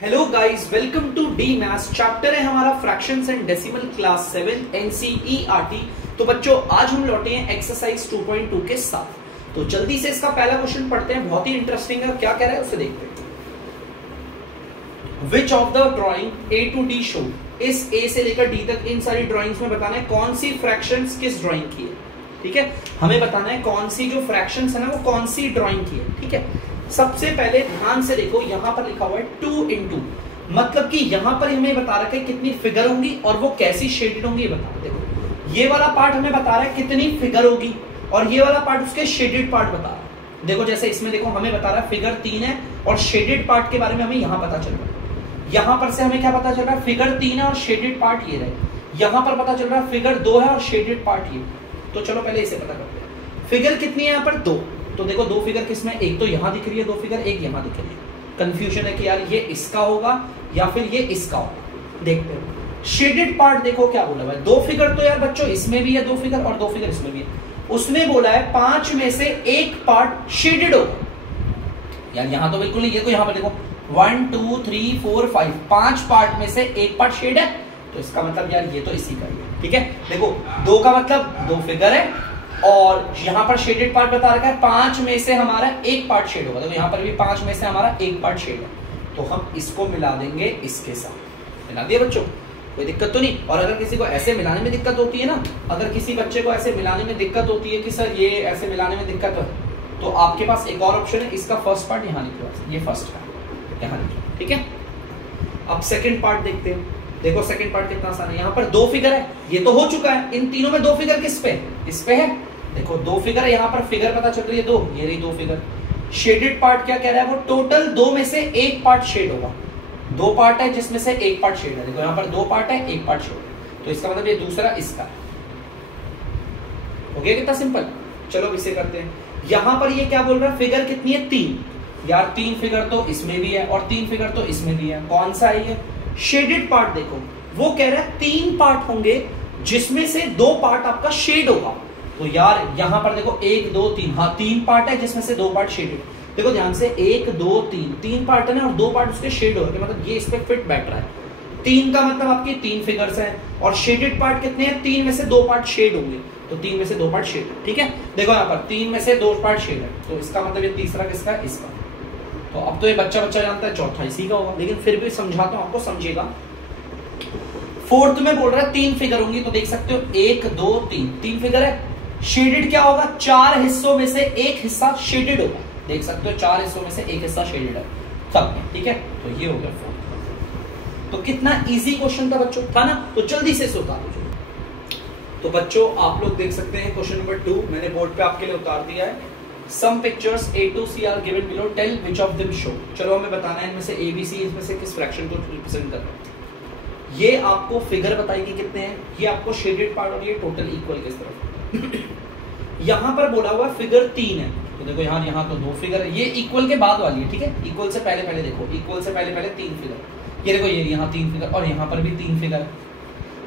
Hello guys, welcome to the maths. Chapter है हमारा fractions and decimal, class 7 NCERT. तो बच्चों आज हम लौटे हैं एक्सरसाइज 2.2 के साथ। तो जल्दी से इसका पहला क्वेश्चन पढ़ते हैं, बहुत ही इंटरेस्टिंग है। क्या कह रहा है उसे देखते हैं। Which of the drawing A to D show, इस ए से लेकर डी तक इन सारी ड्राइंग्स में बताना है कौन सी फ्रैक्शंस किस ड्राइंग की है। ठीक है, हमें बताना है कौन सी जो फ्रैक्शंस है ना वो कौन सी ड्राइंग की है। ठीक है, सबसे पहले ध्यान से देखो, यहां पर लिखा हुआ है 2 into, मतलब कि यहां पर हमें बता रखा है कितनी फिगर होंगी और वो कैसी शेडेड होंगी ये बता। देखो ये वाला पार्ट हमें बता रहा है कितनी फिगर होगी और ये वाला पार्ट उसके शेडेड पार्ट बता रहा है। देखो जैसे इसमें देखो हमें बता रहा है फिगर 3 है और शेडेड पार्ट के बारे में हमें यहां पता चल रहा है। यहां पर से हमें क्या पता चल रहा है, फिगर 3 है और शेडेड पार्ट ये रहे। यहां पर पता चल रहा है फिगर 2 है और शेडेड पार्ट ये। तो चलो पहले इसे पता करते हैं। फिगर कितनी है यहाँ पर 2, तो देखो 2 फिगर किसमें, एक तो यहां दिख रही है 2 फिगर, एक यहां दिख रही है। कंफ्यूजन है कि यार ये इसका होगा या फिर ये इसका होगा। देखते हैं शेडेड पार्ट, देखो क्या बोला हुआ है। 2 फिगर तो यार बच्चों इसमें भी है 2 फिगर और 2 फिगर इसमें भी है। उसने बोला है 5 में से एक पार्ट शेडेड होगा। यार यहां तो बिल्कुल नहीं, ये तो यहां पर देखो 1 2 3 4 5 5 पार्ट में से एक पार्ट शेड है, तो इसका मतलब यार ये तो इसी का ही है। ठीक है, देखो 2 का मतलब 2 फिगर है और यहां पर शेडेड पार्ट बता रखा है 5 में से हमारा एक पार्ट शेड होगा। देखो यहां पर भी 5 में से हमारा एक पार्ट शेड है, तो हम इसको मिला देंगे इसके साथ। मिला दिया बच्चों, कोई दिक्कत तो नहीं। और अगर किसी को ऐसे मिलाने में दिक्कत होती है ना, अगर किसी बच्चे को ऐसे मिलाने में दिक्कत होती है कि सर ये ऐसे मिलाने में दिक्कत है, तो आपके पास एक और ऑप्शन है, इसका फर्स्ट पार्ट यहाँ लिखो, ये फर्स्ट है यहाँ लिखो। ठीक है, अब सेकेंड पार्ट देखते हैं। देखो सेकंड पार्ट कितना आसान है। यहाँ पर 2 फिगर है, ये तो हो चुका है। इन तीनों में 2 फिगर किस पे, इस पे है। देखो 2 फिगर है, यहाँ पर फिगर पता चल रही है 2, ये रही 2 फिगर। शेडेड पार्ट क्या कह रहा है, वो टोटल 2 में से एक पार्ट शेड होगा। 2 पार्ट है जिसमें से एक पार्ट शेड है। देखो यहाँ पर 2 पार्ट है, एक पार्ट शेड है, तो इसका मतलब ये दूसरा इसका हो गया। कितना सिंपल। चलो इसे करते हैं। यहाँ पर ये क्या बोल रहा है, फिगर कितनी है 3। यार 3 फिगर तो इसमें भी है और 3 फिगर तो इसमें भी है, कौन सा है ये शेडेड पार्ट। देखो वो कह रहा है 3 पार्ट होंगे जिसमें से 2 पार्ट आपका शेड होगा। तो यार यहां पर देखो 1 2 3, हाँ 3 पार्ट है जिसमें से 2 पार्ट शेडेड। देखो ध्यान से 1 2 3, 3 पार्ट है ना और 2 पार्ट उसके शेड हो रहे, मतलब ये इस पे फिट बैठ रहा है। 3 का मतलब आपकी 3 फिगर्स हैं और शेडेड पार्ट कितने हैं, 3 में से 2 पार्ट शेड होंगे, तो 3 में से 2 पार्ट शेड। ठीक है, देखो यहाँ पर 3 में से 2 पार्ट शेड है, तो इसका मतलब ये तीसरा किसका है, इसका। तो अब तो ये बच्चा जानता है चौथा इसी का होगा, लेकिन फिर भी समझाता हूं आपको, समझिएगा। फोर्थ में बोल रहा है 3 फिगर होंगी, तो देख सकते हो 1 2 3, 3 फिगर है। शेडेड क्या होगा, 4 हिस्सों में से एक हिस्सा शेडेड होगा। देख सकते हो 4 हिस्सों में से एक हिस्सा शेडेड है सब में। ठीक है, तो ये हो गया फोर्थ। तो कितना इजी क्वेश्चन था बच्चों, था ना। तो जल्दी से इसे उतार दो। तो बच्चों आप लोग देख सकते हैं क्वेश्चन नंबर 2 मैंने बोर्ड पे आपके लिए उतार दिया है। Some pictures A to C are given below. Tell which of them show. चलो हमें बताना है इनमें से A B C इसमें से किस फ्रैक्शन को रिप्रेजेंट कर रहा है। ये आपको फिगर बताएगी कितने हैं, ये आपको शेडेड पार्ट और ये टोटल इक्वल किस तरफ। यहाँ पर बोला हुआ फिगर 3 है, तो देखो यहाँ तो 2 फिगर है, ये इक्वल के बाद वाली है। ठीक है, इक्वल से पहले देखो, इक्वल से पहले 3 फिगर। ये देखो ये यहाँ 3 फिगर और यहाँ पर भी 3 फिगर है।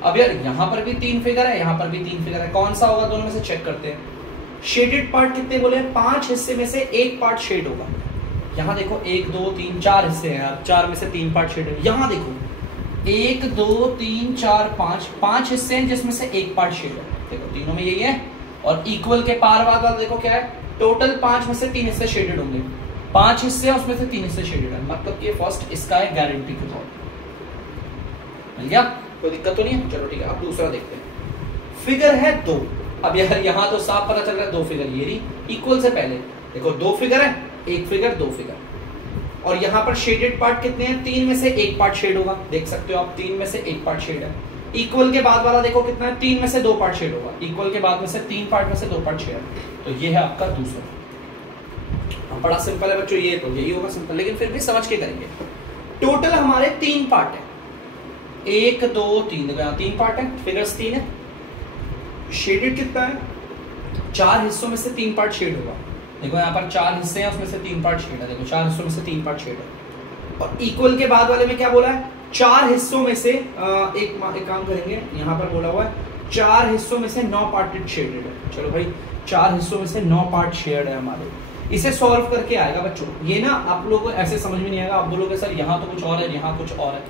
अब यार यहाँ पर भी 3 फिगर है, यहाँ पर भी 3 फिगर है, कौन सा होगा दोनों में से चेक करते हैं। शेडेड पार्ट कितने बोले, 5 हिस्से में से एक पार्ट शेड होगा। यहां देखो 1 2 3 4 हिस्से हैं यार, 4 में से 3 पार्ट शेड है। यहां देखो 1 2 3 4 5 हिस्से हैं जिसमें से एक पार्ट शेड है। देखो तीनों में यही है। और इक्वल के पार वाला देखो क्या है, टोटल 5 में से 3 हिस्से शेडेड होंगे। 5 हिस्से हैं उसमें से 3 हिस्से शेडेड है, मतलब ये फर्स्ट इसका है गारंटी के तौर पर। मिल गया, कोई दिक्कत तो नहीं है। चलो ठीक है, अब दूसरा देखते हैं। फिगर है 2। अब यार यहाँ तो साफ पता चल रहा है 2 फिगर, ये रही इक्वल से पहले। देखो 2 फिगर है, 1 फिगर 2 फिगर। और यहाँ पर शेडेड पार्ट कितने हैं, 3 में से एक पार्ट शेड होगा। देख सकते हो आप 3 में से एक पार्ट शेड है। इक्वल के बाद वाला देखो कितना है, 3 में से 2 पार्ट शेड होगा। इक्वल के बाद में से 3 पार्ट में से 2 पार्ट शेड है, तो ये है आपका दूसरा। बड़ा सिंपल है बच्चों, ये तो यही होगा सिंपल, लेकिन फिर भी समझ के करेंगे। टोटल हमारे 3 पार्ट है, 1 2 3। देखो यहाँ 3 पार्ट है, फिगर्स 3 है। शेडेड कितना है, 4 हिस्सों में से 3 पार्ट शेड होगा। देखो यहाँ पर 4 हिस्से हैं उसमें से 3 पार्ट शेड है। देखो 4 हिस्सों में से 3 पार्ट शेड है। और इक्वल के बाद वाले में क्या बोला है, 4 हिस्सों में से एक काम करेंगे, यहाँ पर बोला हुआ है 4 हिस्सों में से 9 पार्टेड शेडेड है। चलो भाई 4 हिस्सों में से 9 पार्ट शेड है हमारे। इसे सॉल्व करके आएगा बच्चों। ये ना आप लोगों को ऐसे समझ में नहीं आएगा, आप बोलोगे सर यहाँ तो कुछ और है, यहाँ कुछ और है,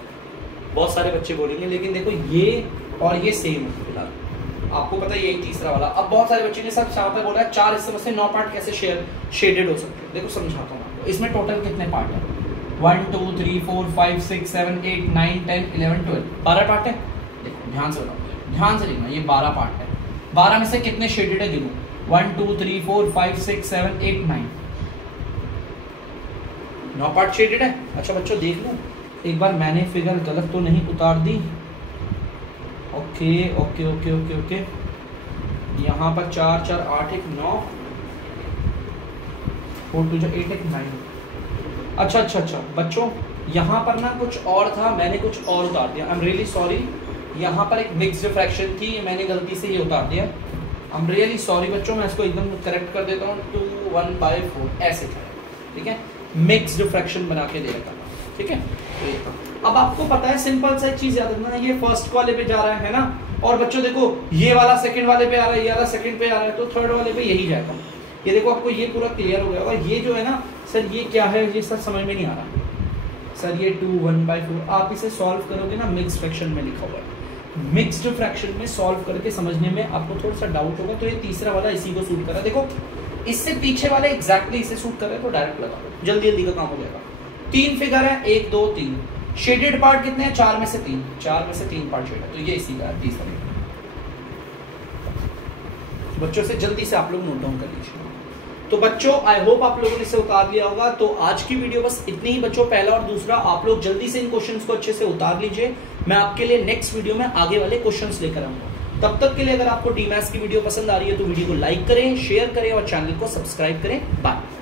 बहुत सारे बच्चे बोलेंगे, लेकिन देखो ये और ये सेम है फिलहाल, आपको पता है यही तीसरा वाला। अब बहुत सारे बच्चे ने सर यहाँ पे बोला 4 हिस्से में से 9 पार्ट कैसे शेडेड हो सकते हैं। देखो समझाता हूँ आपको, इसमें टोटल कितने पार्ट है, 1 2 3 4 5 6 7 8 9 10 11 12 12 पार्ट है। देखो ध्यान से बताओ, ध्यान से देखना, ये 12 पार्ट है। 12 में से कितने शेडेड है गिनो, 1 2 3 4 5 6 7 8 9 9 पार्ट शेडेड है। अच्छा बच्चों देख लो एक बार, मैंने फिगर गलत तो नहीं उतार दी। Okay okay okay okay okay, यहाँ पर 4 4 8 1 9 4 2 8 1 9। अच्छा अच्छा अच्छा बच्चों, यहाँ पर ना कुछ और था, मैंने कुछ और उतार दिया। आई एम रियली सॉरी, यहाँ पर एक मिक्स डिफ्रैक्शन थी, मैंने गलती से ये उतार दिया। आई एम रियली सॉरी बच्चों, मैं इसको एकदम करेक्ट कर देता हूँ। 2 1 बाय 4 ऐसे था, ठीक है, मिक्स डिफ्रैक्शन बना के दे रखा था, ठीक है। अब आपको पता है सिंपल सा एक चीज याद रखना, ये फर्स्ट वाले पे जा रहा है ना, और बच्चों देखो ये वाला सेकंड वाले पे आ रहा है, ये वाला सेकंड पे आ रहा है, तो थर्ड वाले पे यही जाएगा। ये देखो आपको ये पूरा क्लियर हो गया होगा। ये जो है ना सर ये क्या है, ये सर समझ में नहीं आ रहा सर, ये 2 1 बाय 4 आप इसे सॉल्व करोगे ना, मिक्स फ्रैक्शन में लिखा हुआ है, मिक्स्ड फ्रैक्शन में सॉल्व करके समझने में आपको थोड़ा सा डाउट होगा। तो ये तीसरा वाला इसी को सूट कर रहा है। देखो इससे पीछे वाले एग्जैक्टली इसे सूट कर रहे हैं, तो डायरेक्ट लगा दो, जल्दी जल्दी का काम हो जाएगा। 3 फिगर है, 1 2 3, शेडेड पार्ट कितने हैं, 4 में से 3, 4 में से 3 पार्ट शेड है, तो ये इसी का है तीसरा। बच्चों से जल्दी से आप लोग नोट डाउन कर लीजिए। तो बच्चों आई होप आप लोगों ने इसे उतार लिया होगा। तो आज की वीडियो बस इतनी ही बच्चों, पहला और दूसरा आप लोग जल्दी से इन क्वेश्चंस को अच्छे से उतार लीजिए। मैं आपके लिए नेक्स्ट वीडियो में आगे वाले क्वेश्चंस लेकर आऊंगा। तब तक के लिए अगर आपको डीमैथ्स की वीडियो पसंद आ रही है तो वीडियो को लाइक करें, शेयर करें और चैनल को सब्सक्राइब करें। बाय।